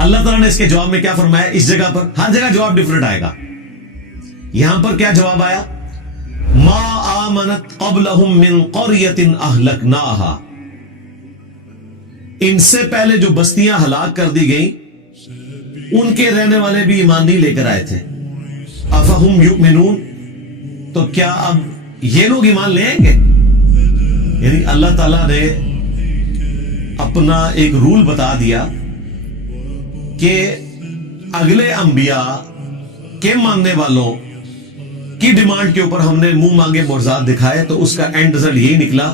اللہ تعالیٰ نے اس کے جواب میں کیا فرمایا؟ اس جگہ پر ہر جگہ جواب ڈفرنٹ آئے گا. یہاں پر کیا جواب آیا؟ ما آمنت قبلہم من قریۃ اہلکناہا، ان سے پہلے جو بستیاں ہلاک کر دی گئیں ان کے رہنے والے بھی ایمان نہیں لے کر آئے تھے. افہم یؤمنون، تو کیا اب یہ لوگ ایمان لے آئیں گے؟ یعنی اللہ تعالیٰ نے اپنا ایک رول بتا دیا کہ اگلے انبیاء کے ماننے والوں کی ڈیمانڈ کے اوپر ہم نے منہ مانگے معجزات دکھائے، تو اس کا اینڈ رزلٹ یہی نکلا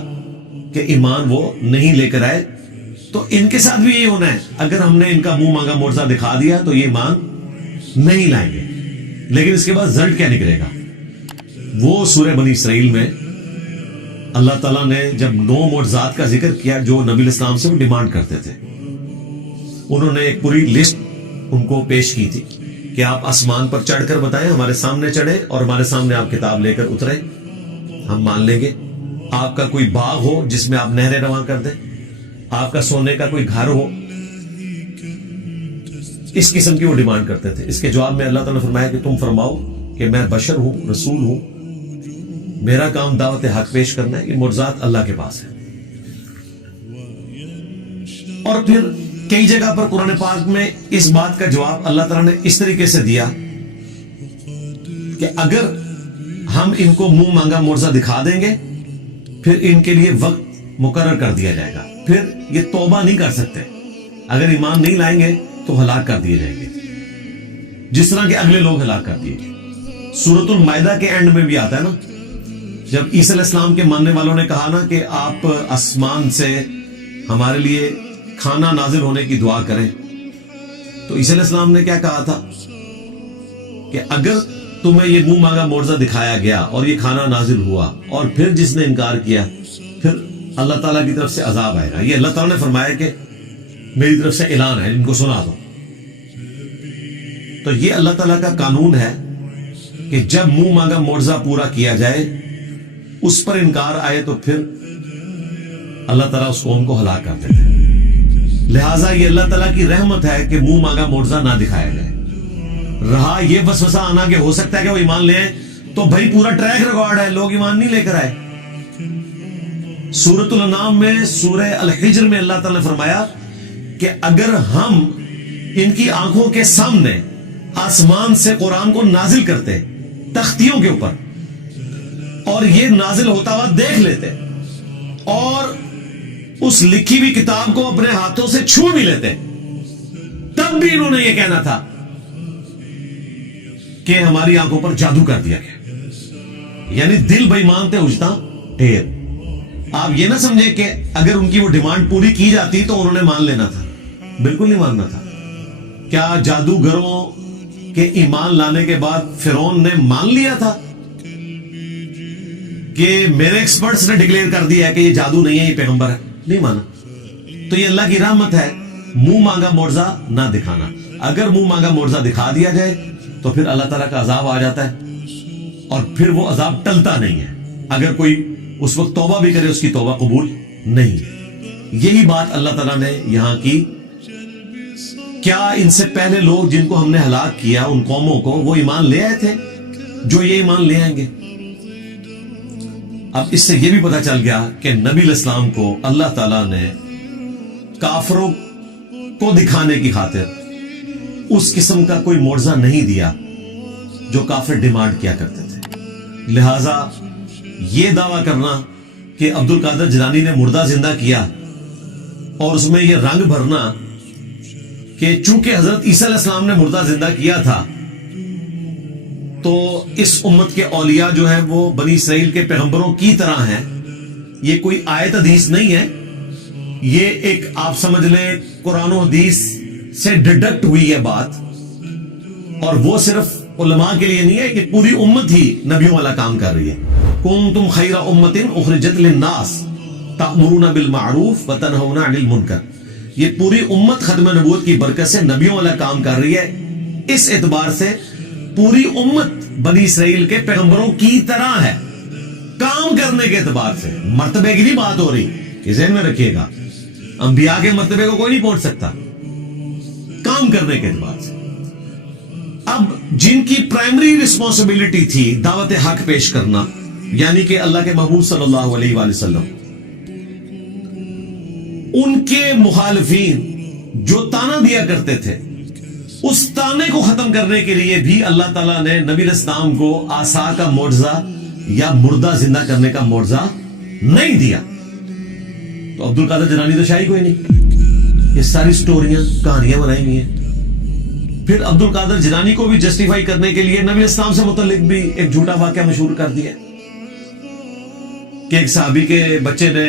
کہ ایمان وہ نہیں لے کر آئے. تو ان کے ساتھ بھی یہی ہونا ہے، اگر ہم نے ان کا منہ مانگا معجزہ دکھا دیا تو یہ ایمان نہیں لائیں گے. لیکن اس کے بعد رزلٹ کیا نکلے گا؟ وہ سورہ بنی اسرائیل میں اللہ تعالیٰ نے جب 9 معجزات کا ذکر کیا جو نبی الاسلام سے وہ ڈیمانڈ کرتے تھے، انہوں نے ایک پوری لسٹ ان کو پیش کی تھی کہ آپ آسمان پر چڑھ کر بتائیں، ہمارے سامنے چڑھیں اور ہمارے سامنے آپ کتاب لے کر اتریں، ہم مان لیں گے. آپ کا کوئی باغ ہو جس میں آپ نہریں رواں کر دیں، آپ کا سونے کا کوئی گھر ہو، اس قسم کی وہ ڈیمانڈ کرتے تھے. اس کے جواب میں اللہ تعالیٰ نے فرمایا کہ تم فرماؤ کہ میں بشر ہوں، رسول ہوں، میرا کام دعوت حق پیش کرنا ہے. یہ معجزات اللہ کے پاس ہے. اور پھر کئی جگہ پر قرآن پاک میں اس بات کا جواب اللہ تعالیٰ نے اس طریقے سے دیا کہ اگر ہم ان کو منہ مانگا معجزہ دکھا دیں گے پھر ان کے لیے وقت مقرر کر دیا جائے گا، پھر یہ توبہ نہیں کر سکتے. اگر ایمان نہیں لائیں گے تو ہلاک کر دیے جائیں گے، جس طرح کے اگلے لوگ ہلاک کر دیے گئے. سورۃ المائدہ کے اینڈ میں بھی آتا ہے نا، جب عیسی علیہ السلام کے ماننے والوں نے کہا نا کہ آپ آسمان سے ہمارے لیے کھانا نازل ہونے کی دعا کریں، تو عیسی علیہ السلام نے کیا کہا تھا کہ اگر تمہیں یہ منہ مانگا معجزہ دکھایا گیا اور یہ کھانا نازل ہوا اور پھر جس نے انکار کیا پھر اللہ تعالیٰ کی طرف سے عذاب آئے گا. یہ اللہ تعالیٰ نے فرمایا کہ میری طرف سے اعلان ہے، ان کو سنا دو. تو یہ اللہ تعالیٰ کا قانون ہے کہ جب منہ مانگا معجزہ پورا کیا جائے، اس پر انکار آئے تو پھر اللہ تعالیٰ اس قوم کو ہلاک کر دیتے ہیں. لہٰذا یہ اللہ تعالیٰ کی رحمت ہے کہ منہ مانگا معجزہ نہ دکھایا جائے. رہا یہ وسوسہ آنا کہ ہو سکتا ہے کہ وہ ایمان لے آئیں، تو بھائی پورا ٹریک ریکارڈ ہے، لوگ ایمان نہیں لے کر آئے. سورۃ الانعام میں، سورہ الحجر میں اللہ تعالیٰ نے فرمایا کہ اگر ہم ان کی آنکھوں کے سامنے آسمان سے قرآن کو نازل کرتے تختیوں کے اوپر اور یہ نازل ہوتا ہوا دیکھ لیتے اور اس لکھی ہوئی کتاب کو اپنے ہاتھوں سے چھو بھی لیتے، تب بھی انہوں نے یہ کہنا تھا کہ ہماری آنکھوں پر جادو کر دیا گیا. یعنی دل بے ایمان تھے اجتا ڈھیر. آپ یہ نہ سمجھے کہ اگر ان کی وہ ڈیمانڈ پوری کی جاتی تو انہوں نے مان لینا تھا. بالکل نہیں ماننا تھا. کیا جادوگروں کے ایمان لانے کے بعد فرعون نے مان لیا تھا کہ میرے ایکسپرٹس نے ڈکلیئر کر دیا ہے کہ یہ جادو نہیں ہے، یہ پیغمبر ہے؟ نہیں مانا. تو یہ اللہ کی رحمت ہے، منہ مانگا معجزہ نہ دکھانا. اگر منہ مانگا معجزہ دکھا دیا جائے تو پھر اللہ تعالیٰ کا عذاب آ جاتا ہے اور پھر وہ عذاب ٹلتا نہیں ہے. اگر کوئی اس وقت توبہ بھی کرے اس کی توبہ قبول نہیں. یہی بات اللہ تعالیٰ نے یہاں کی. کیا ان سے پہلے لوگ جن کو ہم نے ہلاک کیا ان قوموں کو وہ ایمان لے آئے تھے جو یہ ایمان لے آئیں گے؟ اب اس سے یہ بھی پتا چل گیا کہ نبی علیہ السلام کو اللہ تعالیٰ نے کافروں کو دکھانے کی خاطر اس قسم کا کوئی معجزہ نہیں دیا جو کافر ڈیمانڈ کیا کرتے تھے. لہذا یہ دعویٰ کرنا کہ عبد القادر جیلانی نے مردہ زندہ کیا اور اس میں یہ رنگ بھرنا کہ چونکہ حضرت عیسیٰ علیہ السلام نے مردہ زندہ کیا تھا تو اس امت کے اولیاء جو ہیں وہ بنی اسرائیل کے پیغمبروں کی طرح ہیں، یہ کوئی آیت حدیث نہیں ہے. یہ ایک آپ سمجھ لیں قرآن و حدیث سے ڈڈکٹ ہوئی ہے بات، اور وہ صرف علماء کے لیے نہیں ہے کہ پوری امت ہی نبیوں والا کام کر رہی ہے. کنتم خیر امت اخرجت للناس تأمرون بالمعروف وتنہون عن المنکر. یہ پوری امت ختم نبوت کی برکت سے نبیوں والا کام کر رہی ہے. اس اعتبار سے پوری امت بنی اسرائیل کے پیغمبروں کی طرح ہے کام کرنے کے اعتبار سے. مرتبے کی نہیں بات ہو رہی، یہ ذہن میں رکھیے گا. انبیاء کے مرتبے کو کوئی نہیں پہنچ سکتا. کام کرنے کے اعتبار سے. اب جن کی پرائمری رسپانسبلٹی تھی دعوت حق پیش کرنا، یعنی کہ اللہ کے محبوب صلی اللہ علیہ وآلہ وسلم، ان کے مخالفین جو تانا دیا کرتے تھے، اس تانے کو ختم کرنے کے لیے بھی اللہ تعالیٰ نے نبی علیہ السلام کو عصا کا معجزہ یا مردہ زندہ کرنے کا معجزہ نہیں دیا. تو عبد القادر جیلانی تو شاہی کوئی نہیں. یہ ساری سٹوریاں، کہانیاں بنائی ہوئی ہیں. پھر عبد القادر جیلانی کو بھی جسٹیفائی کرنے کے لیے نبی علیہ السلام سے متعلق بھی ایک جھوٹا واقعہ مشہور کر دیا کہ ایک صحابی کے بچے نے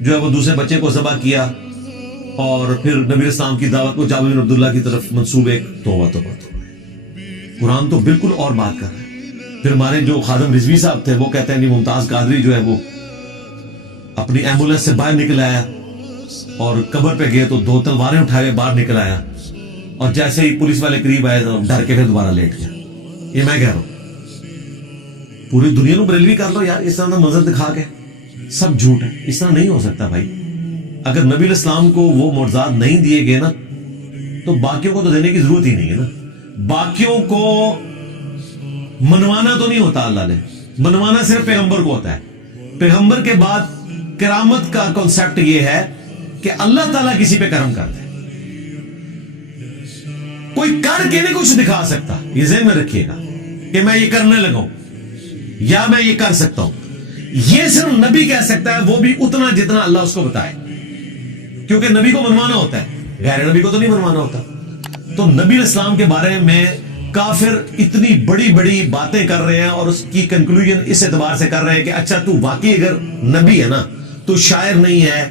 جو ہے وہ دوسرے بچے کو ذبح کیا، اور پھر نبی علیہ السلام کی دعوت کو جابر بن عبداللہ کی طرف منسوب ایک توبہ. قرآن تو بالکل اور بات کر رہا ہے. پھر ہمارے جو خادم رضوی صاحب تھے وہ کہتے ہیں کہ ممتاز قادری جو ہے وہ اپنی ایمبولینس سے باہر نکل آیا اور قبر پہ گئے تو 2 تلواریں اٹھائے باہر نکل آیا، اور جیسے ہی پولیس والے قریب آئے تو ڈر کے پھر دوبارہ لیٹ گیا. یہ میں کہہ رہا ہوں پوری دنیا کو بریلوی کر لو یار، اس طرح منظر دکھا کے. سب جھوٹ ہے، اس طرح نہیں ہو سکتا بھائی. اگر نبی علیہ السلام کو وہ معجزات نہیں دیے گئے نا تو باقیوں کو تو دینے کی ضرورت ہی نہیں ہے نا. باقیوں کو منوانا تو نہیں ہوتا، اللہ نے منوانا صرف پیغمبر کو ہوتا ہے. پیغمبر کے بعد کرامت کا کنسپٹ یہ ہے کہ اللہ تعالیٰ کسی پہ کرم کرتا ہے. کوئی کر کے نہیں کچھ دکھا سکتا، یہ ذہن میں رکھیے گا کہ میں یہ کرنے لگا ہوں یا میں یہ کر سکتا ہوں. یہ صرف نبی کہہ سکتا ہے، وہ بھی اتنا جتنا اللہ اس کو بتائے، کیونکہ نبی کو منوانا ہوتا ہے، غیر نبی کو تو نہیں منوانا ہوتا. تو نبی علیہ السلام کے بارے میں کافر اتنی بڑی بڑی باتیں کر رہے ہیں اور اس کی کنکلوژن اس اعتبار سے کر رہے ہیں کہ اچھا تو واقعی اگر نبی ہے نا، تو شاعر نہیں ہے،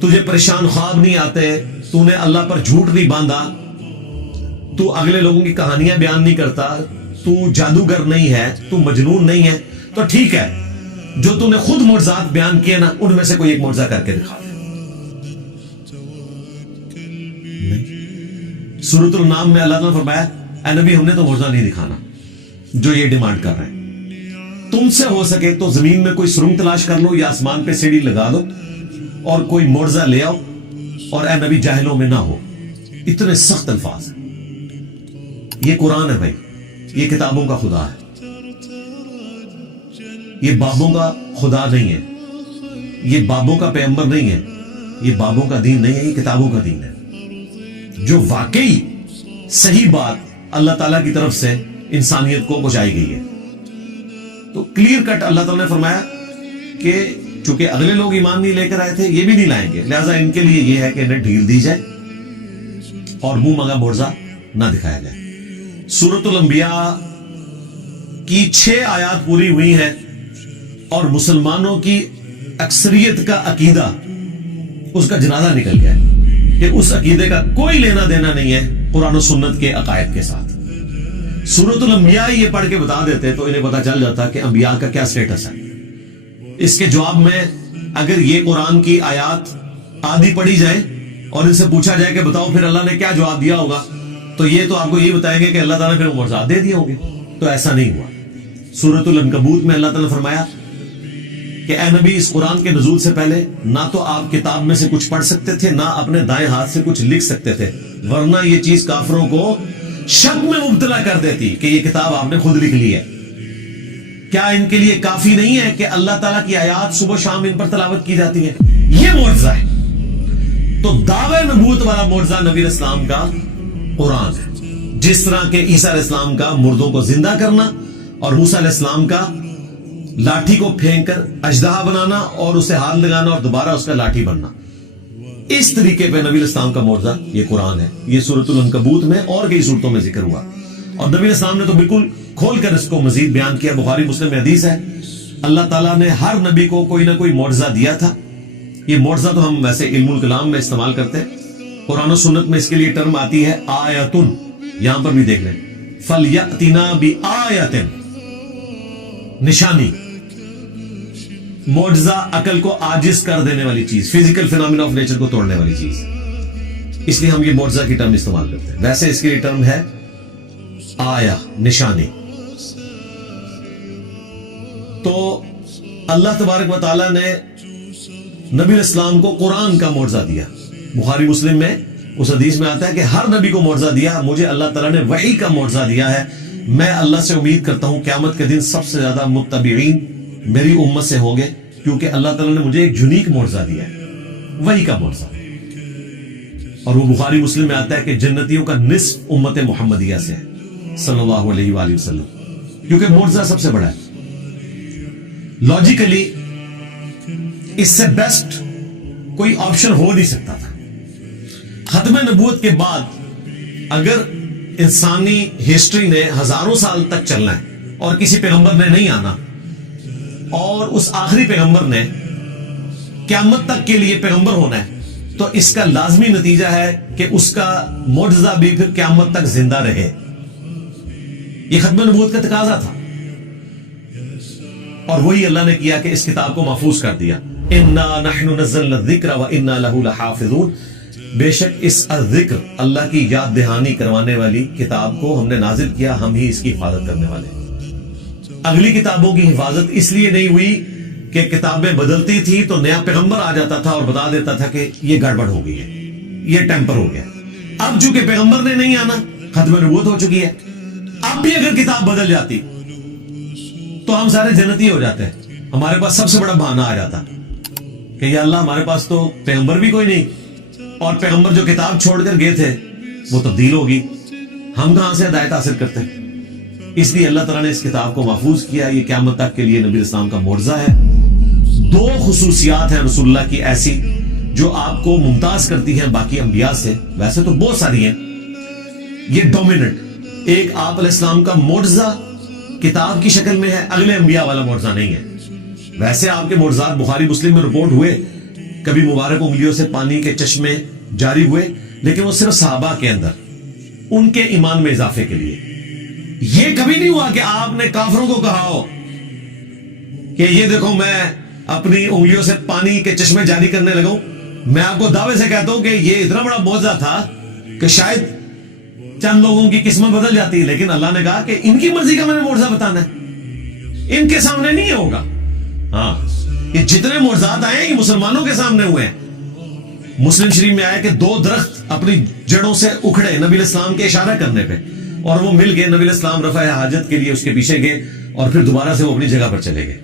تجھے پریشان خواب نہیں آتے، تو نے اللہ پر جھوٹ نہیں باندھا، تو اگلے لوگوں کی کہانیاں بیان نہیں کرتا، تو جادوگر نہیں ہے، تو مجنون نہیں ہے، تو ٹھیک ہے جو تو نے خود معجزات بیان کیے نا ان میں سے کوئی ایک معجزہ کر کے دکھا دے. سورۃ النام میں اللہ تعالیٰ نے فرمایا اے نبی ہم نے تو معجزہ نہیں دکھانا جو یہ ڈیمانڈ کر رہے ہیں. تم سے ہو سکے تو زمین میں کوئی سرنگ تلاش کر لو یا آسمان پہ سیڑھی لگا دو اور کوئی معجزہ لے آؤ، اور اے نبی جاہلوں میں نہ ہو. اتنے سخت الفاظ ہیں. یہ قرآن ہے بھائی، یہ کتابوں کا خدا ہے، یہ بابوں کا خدا نہیں ہے، یہ بابوں کا پیغمبر نہیں ہے، یہ بابوں کا دین نہیں ہے، یہ کتابوں کا دین ہے. جو واقعی صحیح بات اللہ تعالیٰ کی طرف سے انسانیت کو پہنچائی گئی ہے. تو کلیئر کٹ اللہ تعالیٰ نے فرمایا کہ چونکہ اگلے لوگ ایمان نہیں لے کر آئے تھے، یہ بھی نہیں لائیں گے، لہٰذا ان کے لیے یہ ہے کہ انہیں ڈھیل دی جائے اور منہ مانگا معجزہ نہ دکھایا جائے. سورۃ الانبیاء کی 6 آیات پوری ہوئی ہیں اور مسلمانوں کی اکثریت کا عقیدہ اس کا جنازہ نکل گیا ہے کہ اس عقیدے کا کوئی لینا دینا نہیں ہے قرآن و سنت کے عقائد کے ساتھ. سورۃ الانبیاء یہ پڑھ کے بتا دیتے تو انہیں پتا چل جاتا کہ انبیاء کا کیا سٹیٹس ہے. اس کے جواب میں اگر یہ قرآن کی آیات آدھی پڑھی جائے اور ان سے پوچھا جائے کہ بتاؤ پھر اللہ نے کیا جواب دیا ہوگا، تو یہ تو آپ کو یہ بتائیں گے کہ اللہ تعالیٰ نے پھر معجزات دے دیے ہوں گے. تو ایسا نہیں ہوا. سورۃ العنکبوت میں اللہ تعالیٰ نے فرمایا کہ اے نبی اس قرآن کے نزول سے پہلے نہ تو آپ کتاب میں سے کچھ پڑھ سکتے تھے، نہ اپنے دائیں ہاتھ سے کچھ لکھ سکتے تھے، ورنہ یہ چیز کافروں کو شک میں مبتلا کر دیتی کہ یہ کتاب آپ نے خود لکھ لی ہے. کیا ان کے لیے کافی نہیں ہے کہ اللہ تعالیٰ کی آیات صبح شام ان پر تلاوت کی جاتی ہیں؟ یہ معجزہ ہے. تو دعوی نبوت والا معجزہ نبی علیہ السلام کا قرآن ہے. جس طرح کہ عیسیٰ علیہ السلام کا مردوں کو زندہ کرنا اور موسیٰ علیہ السلام کا لاٹھی کو پھینک کر اژدہا بنانا اور اسے ہاتھ لگانا اور دوبارہ اس کا لاٹھی بننا، اس طریقے پہ نبی علیہ السلام کا معجزہ یہ قرآن ہے. یہ سورۃ العنکبوت میں اور کئی صورتوں میں ذکر ہوا اور نبی علیہ السلام نے تو بالکل کھول کر اس کو مزید بیان کیا. بخاری مسلم میں حدیث ہے اللہ تعالیٰ نے ہر نبی کو کوئی نہ کوئی معجزہ دیا تھا. یہ معجزہ تو ہم ویسے علم الکلام میں استعمال کرتے ہیں، قرآن و سنت میں اس کے لیے ٹرم آتی ہے آیتن. یہاں پر بھی دیکھ لیں فَلْيَأْتِنَا بِآیَةٍ، نشانی، معجزہ عقل کو عاجز کر دینے والی چیز، فزیکل فینومینا آف نیچر کو توڑنے والی چیز، اس لیے ہم یہ معجزہ کی ٹرم استعمال کرتے ہیں. ویسے اس کے لیے ٹرم ہے آیا، نشانی. تو اللہ تبارک و تعالیٰ نے نبی علیہ السلام کو قرآن کا معجزہ دیا. بخاری مسلم میں اس حدیث میں آتا ہے کہ ہر نبی کو معجزہ دیا، مجھے اللہ تعالیٰ نے وحی کا معجزہ دیا ہے، میں اللہ سے امید کرتا ہوں قیامت کے دن سب سے زیادہ متبعین میری امت سے ہوں گے، کیونکہ اللہ تعالیٰ نے مجھے ایک یونیک معجزہ دیا ہے، وحی کا معجزہ۔ اور وہ بخاری مسلم میں آتا ہے کہ جنتیوں کا نصف امت محمدیہ سے ہے صلی اللہ علیہ وآلہ وسلم، کیونکہ معجزہ سب سے بڑا ہے۔ لاجیکلی اس سے بیسٹ کوئی آپشن ہو نہیں سکتا تھا۔ ختم نبوت کے بعد اگر انسانی ہسٹری نے ہزاروں سال تک چلنا ہے اور کسی پیغمبر نے نہیں آنا، اور اس آخری پیغمبر نے قیامت تک کے لیے پیغمبر ہونا ہے، تو اس کا لازمی نتیجہ ہے کہ اس کا معجزہ بھی پھر قیامت تک زندہ رہے۔ یہ ختم نبوت کا تقاضا تھا، اور وہی اللہ نے کیا کہ اس کتاب کو محفوظ کر دیا۔ انا نحن نزلنا الذکر وانا له لحافظون، بے شک اس ذکر اللہ کی یاد دہانی کروانے والی کتاب کو ہم نے نازل کیا، ہم ہی اس کی حفاظت کرنے والے ہیں۔ اگلی کتابوں کی حفاظت اس لیے نہیں ہوئی کہ کتابیں بدلتی تھی تو نیا پیغمبر آ جاتا تھا اور بتا دیتا تھا کہ یہ گڑبڑ ہو گئی ہے، یہ ٹیمپر ہو گیا۔ اب چونکہ پیغمبر نے نہیں آنا، ختم نبوت ہو چکی ہے، اب بھی اگر کتاب بدل جاتی تو ہم سارے جنتی ہو جاتے ہیں۔ ہمارے پاس سب سے بڑا بہانہ آ جاتا کہ یا اللہ ہمارے پاس تو پیغمبر بھی کوئی نہیں، اور پیغمبر جو کتاب چھوڑ کر گئے تھے وہ تبدیل ہوگی، ہم کہاں سے ہدایت حاصل کرتے ہیں؟ اس لیے اللہ تعالیٰ نے اس کتاب کو محفوظ کیا۔ یہ قیامت تک کے لیے نبی اسلام کا معجزہ ہے۔ دو خصوصیات ہیں رسول اللہ کی ایسی جو آپ کو ممتاز کرتی ہیں باقی انبیاء سے، ویسے تو بہت ساری ہیں، یہ ڈومیننٹ۔ ایک آپ علیہ السلام کا معجزہ کتاب کی شکل میں ہے، اگلے انبیاء والا معجزہ نہیں ہے۔ ویسے آپ کے معجزات بخاری مسلم میں رپورٹ ہوئے، کبھی مبارک انگلیوں سے پانی کے چشمے جاری ہوئے، لیکن وہ صرف صحابہ کے اندر ان کے ایمان میں اضافے کے لیے۔ یہ کبھی نہیں ہوا کہ آپ نے کافروں کو کہا ہو کہ یہ دیکھو میں اپنی انگلیوں سے پانی کے چشمے جاری کرنے لگا ہوں۔ میں آپ کو دعوے سے کہتا ہوں کہ یہ اتنا بڑا معجزہ تھا کہ شاید چند لوگوں کی قسمت بدل جاتی، لیکن اللہ نے کہا کہ ان کی مرضی کا میں نے معجزہ بتانا ہے، ان کے سامنے نہیں ہوگا۔ ہاں، یہ جتنے معجزات آئے ہیں یہ مسلمانوں کے سامنے ہوئے ہیں۔ مسلم شریف میں آیا کہ دو درخت اپنی جڑوں سے اکھڑے نبی علیہ السلام کے اشارہ کرنے پہ، اور وہ مل گئے، نبی علیہ السلام رفع حاجت کے لیے اس کے پیچھے گئے، اور پھر دوبارہ سے وہ اپنی جگہ پر چلے گئے۔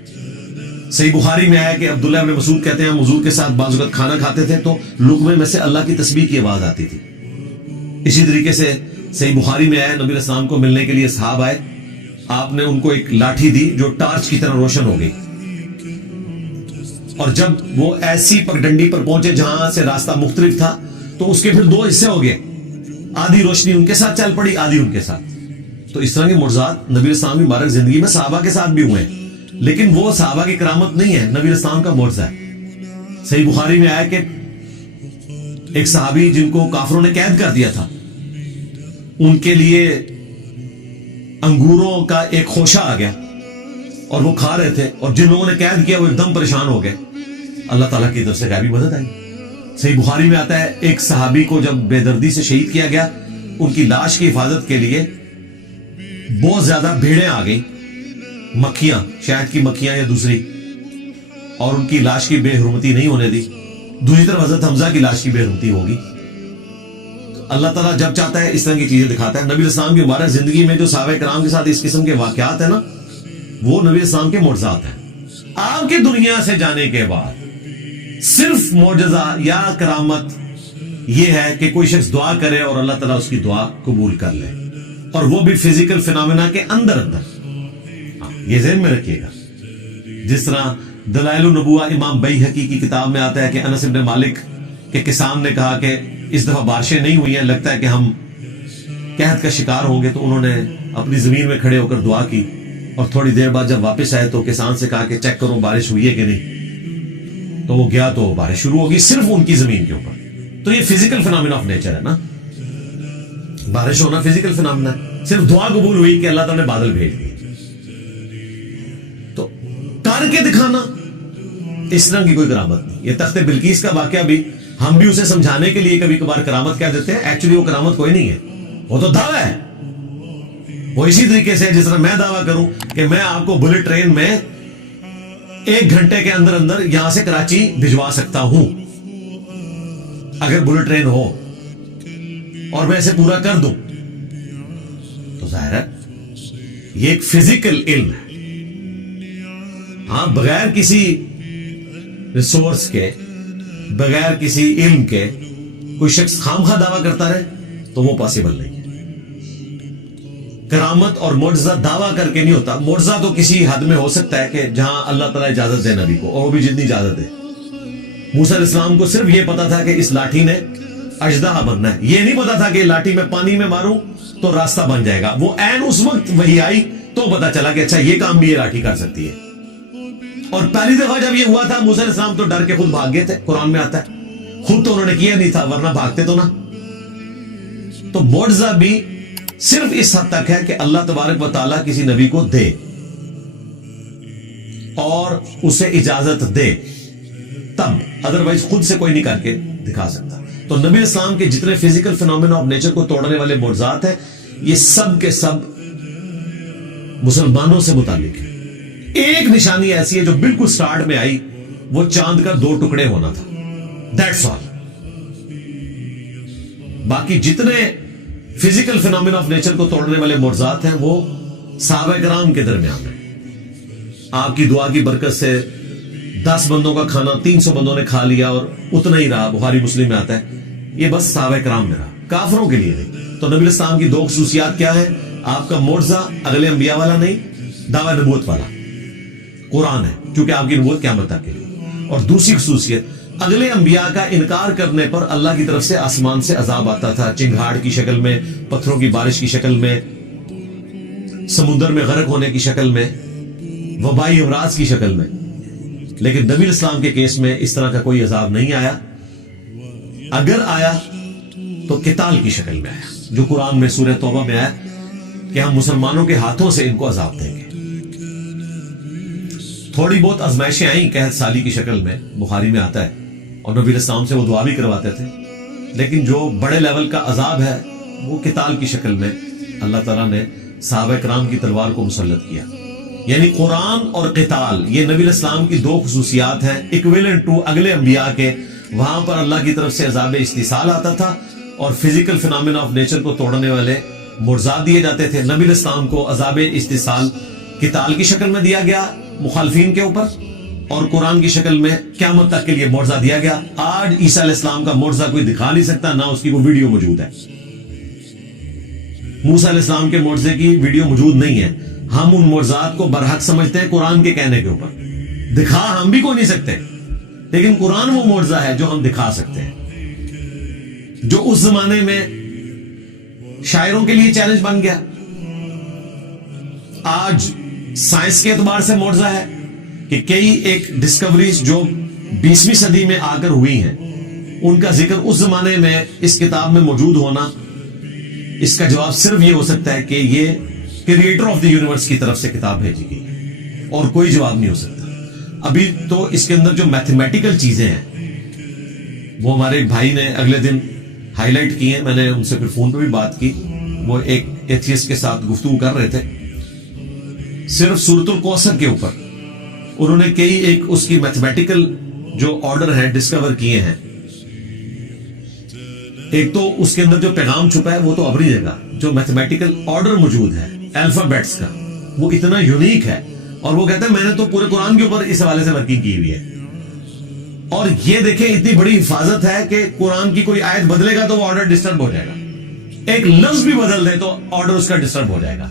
صحیح بخاری میں آیا کہ عبداللہ ابن مسعود کہتے ہیں ہم حضور کے ساتھ بعض اوقات کھانا کھاتے تھے تو لقمے میں سے اللہ کی تسبیح کی آواز آتی تھی۔ اسی طریقے سے صحیح بخاری میں آیا نبی علیہ السلام کو ملنے کے لیے صحابہ آئے، آپ نے ان کو ایک لاٹھی دی جو ٹارچ کی طرح روشن ہو گئی، اور جب وہ ایسی پگڈنڈی پر پہنچے جہاں سے راستہ مختلف تھا تو اس کے پھر دو حصے ہو گئے، آدھی روشنی ان کے ساتھ چل پڑی، آدھی ان کے ساتھ۔ تو اس طرح کے معجزات نبی علیہ السلام کی مبارک زندگی میں صحابہ کے ساتھ بھی ہوئے ہیں، لیکن وہ صحابہ کی کرامت نہیں ہے، نبی علیہ السلام کا معجزہ ہے۔ صحیح بخاری میں آیا کہ ایک صحابی جن کو کافروں نے قید کر دیا تھا، ان کے لیے انگوروں کا ایک خوشہ آ گیا اور وہ کھا رہے تھے، اور جن لوگوں نے قید کیا وہ ایک دم پریشان ہو گئے، اللہ تعالیٰ کی طرف سے غیبی مدد آئی۔ صحیح بخاری میں آتا ہے ایک صحابی کو جب بے دردی سے شہید کیا گیا، ان کی لاش کی حفاظت کے لیے بہت زیادہ بھیڑیں آ گئی، مکھیاں، شہد کی مکھیاں یا دوسری، اور ان کی لاش کی بے حرمتی نہیں ہونے دی۔ دوسری طرف حضرت حمزہ کی لاش کی بے حرمتی ہوگی۔ اللہ تعالیٰ جب چاہتا ہے اس طرح کی چیزیں دکھاتا ہے۔ نبی علیہ السلام کی مبارک زندگی میں جو صحابہ کرام کے ساتھ اس قسم کے واقعات ہیں نا، وہ نبی علیہ السلام کے معجزات ہیں۔ آپ کے دنیا سے جانے کے بعد صرف معجزہ یا کرامت یہ ہے کہ کوئی شخص دعا کرے اور اللہ تعالیٰ اس کی دعا قبول کر لے، اور وہ بھی فزیکل فینومینا کے اندر یہ ذہن میں رکھیے گا۔ جس طرح دلائل النبوہ امام بیہقی کی کتاب میں آتا ہے کہ انس بن مالک کے کسان نے کہا کہ اس دفعہ بارشیں نہیں ہوئی ہیں، لگتا ہے کہ ہم قحط کا شکار ہوں گے، تو انہوں نے اپنی زمین میں کھڑے ہو کر دعا کی، اور تھوڑی دیر بعد جب واپس آئے تو کسان سے کہا کہ چیک کرو بارش ہوئی ہے کہ نہیں، تو وہ گیا تو بارش شروع ہوگی صرف ان کی زمین کے اوپر۔ تو یہ فزیکل فینومینا آف نیچر ہے نا، بارش ہونا فزیکل فینومینا ہے، صرف دعا قبول ہوئی کہ اللہ تعالیٰ نے بادل بھیج دیے۔ تو کر کے دکھانا اس طرح کی کوئی کرامت نہیں۔ یہ تخت بلقیس کا واقعہ بھی ہم بھی اسے سمجھانے کے لیے کبھی کبھار کرامت کہہ دیتے ہیں، ایکچولی وہ کرامت کوئی نہیں ہے، وہ تو دعویٰ ہے۔ وہ اسی طریقے سے جس طرح میں دعویٰ کروں کہ میں آپ کو بلٹ ٹرین میں 1 گھنٹے کے اندر اندر یہاں سے کراچی بھجوا سکتا ہوں، اگر بلٹ ٹرین ہو، اور میں اسے پورا کر دوں، تو ظاہر ہے یہ ایک فزیکل علم ہے. ہاں، بغیر کسی ریسورس کے، بغیر کسی علم کے کوئی شخص خامخواہ دعویٰ کرتا رہے تو وہ پاسبل نہیں ہے. کرامت اور معجزہ دعویٰ کر کے نہیں ہوتا. معجزہ تو کسی حد میں ہو سکتا ہے کہ جہاں اللہ تعالیٰ اجازت دے نبی کو، اور وہ بھی جتنی اجازت دے. موسیٰ علیہ السلام کو صرف یہ پتا تھا کہ اس لاٹھی نے اژدہا بننا ہے، یہ نہیں پتا تھا کہ لاٹھی میں پانی میں ماروں تو راستہ بن جائے گا. وہ عین اس وقت وہی آئی تو پتا چلا کہ اچھا یہ کام بھی یہ لاٹھی کر سکتی ہے. اور پہلی دفعہ جب یہ ہوا تھا موسیٰ علیہ السلام تو ڈر کے خود بھاگ گئے تھے. قرآن میں آتا ہے خود تو انہوں نے کیا نہیں تھا، ورنہ بھاگتے تو نہ. تو معجزہ بھی صرف اس حد تک ہے کہ اللہ تبارک و تعالیٰ کسی نبی کو دے اور اسے اجازت دے تب، ادروائز خود سے کوئی نہیں کر کے دکھا سکتا. تو نبی اسلام کے جتنے فزیکل فینومینا آف نیچر کو توڑنے والے معجزات ہیں، یہ سب کے سب مسلمانوں سے متعلق ہے. ایک نشانی ایسی ہے جو بالکل سٹارٹ میں آئی، وہ چاند کا 2 ٹکڑے ہونا تھا. That's all. باقی جتنے فزیکل فینومینا آف نیچر کو توڑنے والے معجزات ہیں وہ صحابہ کرام کے درمیان ہیں. آپ کی دعا کی برکت سے 10 بندوں کا کھانا 300 بندوں نے کھا لیا اور اتنا ہی رہا. بخاری مسلم میں آتا ہے یہ بس صحابہ کرام میں رہا، کافروں کے لیے نہیں. تو نبی اسلام کی 2 خصوصیات کیا ہیں؟ آپ کا معجزہ اگلے انبیاء والا نہیں، دعوی نبوت والا قرآن ہے، کیونکہ آپ کی نبوت قیامت تک کے لیے. اور دوسری خصوصیت، اگلے انبیاء کا انکار کرنے پر اللہ کی طرف سے آسمان سے عذاب آتا تھا، چنگھاڑ کی شکل میں، پتھروں کی بارش کی شکل میں، سمندر میں غرق ہونے کی شکل میں، وبائی امراض کی شکل میں. لیکن نبی اسلام کے کیس میں اس طرح کا کوئی عذاب نہیں آیا. اگر آیا تو قتال کی شکل میں آیا، جو قرآن میں سورہ توبہ میں آیا کہ ہم مسلمانوں کے ہاتھوں سے ان کو عذاب دیں گے. تھوڑی بہت آزمائشیں آئیں قحط سالی کی شکل میں، بخاری میں آتا ہے، اور نبی اسلام سے وہ دعا بھی کرواتے تھے. لیکن جو بڑے لیول کا عذاب ہے وہ قتال کی شکل میں اللہ تعالیٰ نے صحابہ کرام کی تلوار کو مسلط کیا. یعنی قرآن اور قتال یہ نبی اسلام کی 2 خصوصیات ہیں ایکویلنٹ ٹو اگلے انبیاء کے. وہاں پر اللہ کی طرف سے عذاب استحصال آتا تھا اور فزیکل فینومینا آف نیچر کو توڑنے والے معجزات دیے جاتے تھے. نبی اسلام کو عذاب استحصال قتال کی شکل میں دیا گیا مخالفین کے اوپر، اور قرآن کی شکل میں قیامت تک کے لیے معجزہ دیا گیا. آج عیسیٰ علیہ السلام کا معجزہ کوئی دکھا نہیں سکتا، نہ اس کی کوئی ویڈیو موجود ہے. موسیٰ علیہ السلام کے معجزے کی ویڈیو موجود نہیں ہے. ہم ان معجزات کو برحق سمجھتے ہیں قرآن کے کہنے کے اوپر. دکھا ہم بھی کو نہیں سکتے، لیکن قرآن وہ معجزہ ہے جو ہم دکھا سکتے ہیں، جو اس زمانے میں شاعروں کے لیے چیلنج بن گیا. آج سائنس کے اعتبار سے معجزہ ہے کہ کئی ایک ڈسکوریز جو 20ویں صدی میں آ کر ہوئی ہیں، ان کا ذکر اس زمانے میں اس کتاب میں موجود ہونا، اس کا جواب صرف یہ ہو سکتا ہے کہ یہ کریٹر آف دی یونیورس کی طرف سے کتاب بھیجی گئی، اور کوئی جواب نہیں ہو سکتا. ابھی تو اس کے اندر جو میتھمیٹیکل چیزیں ہیں وہ ہمارے بھائی نے اگلے دن ہائی لائٹ کی ہیں. میں نے ان سے پھر فون پہ بھی بات کی. وہ ایک ایتھیسٹ کے ساتھ گفتگو کر رہے تھے صرف سورۃ الکوثر کے اوپر. انہوں نے کئی ایک اس کی میتھمیٹیکل جو آرڈر ہیں ڈسکور کیے ہیں. ایک تو اس کے اندر جو پیغام چھپا ہے وہ تو اپنی جگہ، جو میتھمیٹیکل آرڈر موجود ہے الفابیٹس کا وہ اتنا یونیک ہے. اور وہ کہتے ہیں میں نے تو پورے قرآن کے اوپر اس حوالے سے ورکنگ کی ہوئی ہے. اور یہ دیکھیں اتنی بڑی حفاظت ہے کہ قرآن کی کوئی آیت بدلے گا تو وہ آرڈر ڈسٹرب ہو جائے گا، ایک لفظ بھی بدل دے تو آرڈر اس کا ڈسٹرب ہو جائے گا.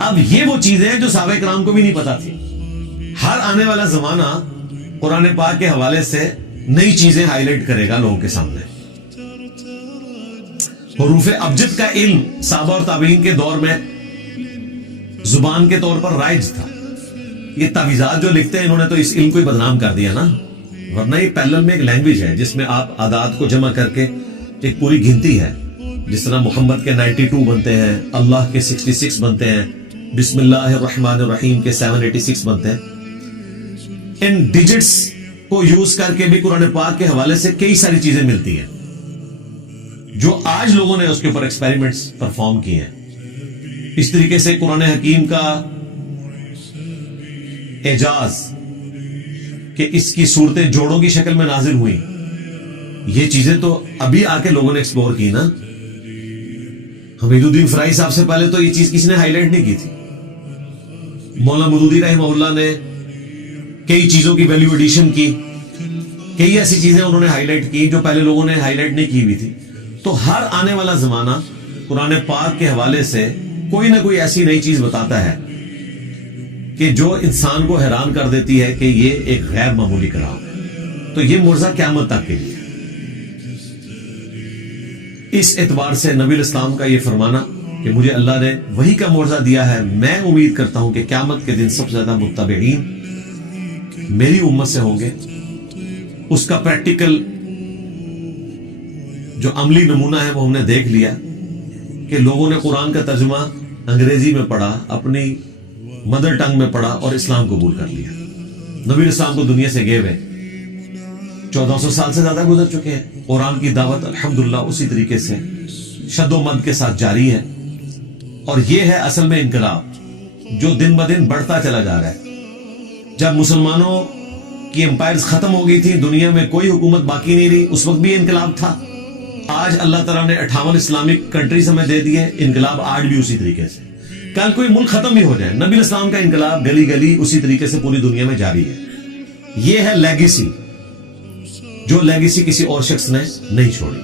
اب یہ وہ چیزیں ہیں جو صحابہ کرام کو بھی نہیں پتا تھی. ہر آنے والا زمانہ قرآن پاک کے حوالے سے نئی چیزیں ہائی لائٹ کرے گا لوگوں کے سامنے. حروف ابجد کا علم صحابہ اور تابعین کے دور میں زبان کے طور پر رائج تھا. یہ تعویذات جو لکھتے ہیں انہوں نے تو اس علم کو ہی بدنام کر دیا نا، ورنہ یہ پیرلل میں ایک لینگویج ہے جس میں آپ اعداد کو جمع کر کے ایک پوری گنتی ہے. جس طرح محمد کے 92 بنتے ہیں، اللہ کے 66 بنتے ہیں، بسم اللہ الرحمن الرحیم کے 786 بنتے ہیں. ان ڈیجٹس کو یوز کر کے بھی قرآن پاک کے حوالے سے کئی ساری چیزیں ملتی ہیں جو آج لوگوں نے اس کے اوپر ایکسپیریمنٹس پرفارم کیے ہیں. اس طریقے سے قرآن حکیم کا اعجاز کہ اس کی صورتیں جوڑوں کی شکل میں نازل ہوئی، یہ چیزیں تو ابھی آ کے لوگوں نے ایکسپلور کی نا. حمید الدین فرائی صاحب سے پہلے تو یہ چیز کسی نے ہائی لائٹ نہیں کی تھی. مولانا مودودی رحمہ اللہ نے کئی چیزوں کی ویلیو ایڈیشن کی, کئی ایسی چیزیں انہوں نے ہائی لائٹ کی جو پہلے لوگوں نے ہائی لائٹ نہیں کی ہوئی تھی. تو ہر آنے والا زمانہ قرآن پاک کے حوالے سے کوئی نہ کوئی ایسی نئی چیز بتاتا ہے کہ جو انسان کو حیران کر دیتی ہے کہ یہ ایک غیر معمولی کلام ہے. تو یہ معجزہ قیامت تک کے لیے. اس اعتبار سے نبی الاسلام کا یہ فرمانا کہ مجھے اللہ نے وہی کا معجزہ دیا ہے, میں امید کرتا ہوں کہ قیامت کے دن سب سے زیادہ متبعین میری امت سے ہوں گے. اس کا پریکٹیکل جو عملی نمونہ ہے وہ ہم نے دیکھ لیا کہ لوگوں نے قرآن کا ترجمہ انگریزی میں پڑھا, اپنی مدر ٹنگ میں پڑھا اور اسلام قبول کر لیا. نبی اسلام کو دنیا سے گئے ہوئے 1400 سال سے زیادہ گزر چکے ہیں. قرآن کی دعوت الحمدللہ اسی طریقے سے شد و مد کے ساتھ جاری ہے. اور یہ ہے اصل میں انقلاب جو دن بدن بڑھتا چلا جا رہا ہے. جب مسلمانوں کی امپائرز ختم ہو گئی تھی, دنیا میں کوئی حکومت باقی نہیں رہی, اس وقت بھی انقلاب تھا. آج اللہ تعالیٰ نے 58 اسلامک کنٹریز ہمیں دے دیے, انقلاب آج بھی اسی طریقے سے. کل کوئی ملک ختم بھی ہو جائے, نبی اسلام کا انقلاب گلی گلی اسی طریقے سے پوری دنیا میں جاری ہے. یہ ہے لیگیسی, جو لیگیسی کسی اور شخص نے نہیں چھوڑی.